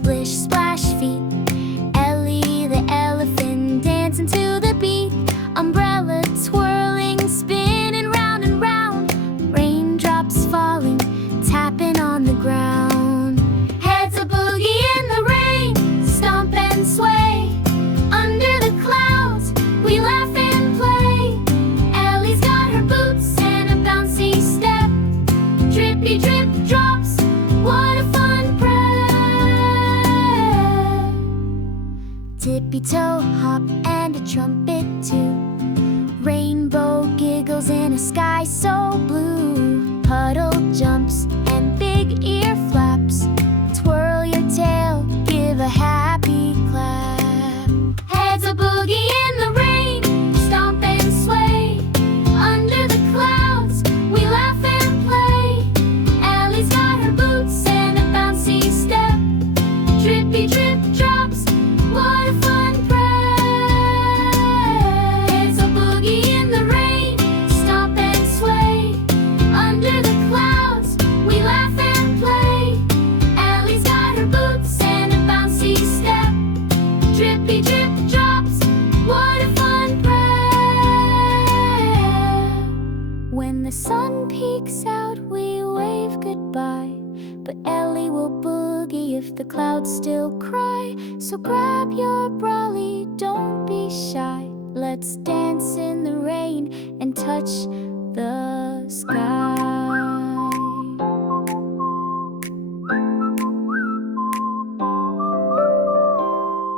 splish, splash feet. Ellie the elephant dancing to the beat. Umbrella twirling, spinning round and round. Raindrops falling, tapping on the ground. Heads a boogie in the rain, stomp and sway. Under the clouds, we laugh and play. Ellie's got her boots and a bouncy step. Drippy drip drops, what a fun prep. Tippy toe hop and a trumpet too. Rainbow giggles in a sky so blue. Puddle jumps and big ear flaps. Twirl your tail, give a happy clap. Heads a boogie in the rain, stomp and sway. Under the clouds, we laugh and play. Ellie's got her boots and a bouncy step. Drippy drip drops, what a fun prep. Heads a boogie in the rain, stomp and sway. Under the clouds, we laugh and play. Ellie's got her boots and a bouncy step. Drippy drip drops, what a fun prep. When the sun peeks out, we wave goodbye. But Ellie will boogie if the clouds still cry. So grab your brolly, don't be shy. Let's dance in the rain and touch the sky.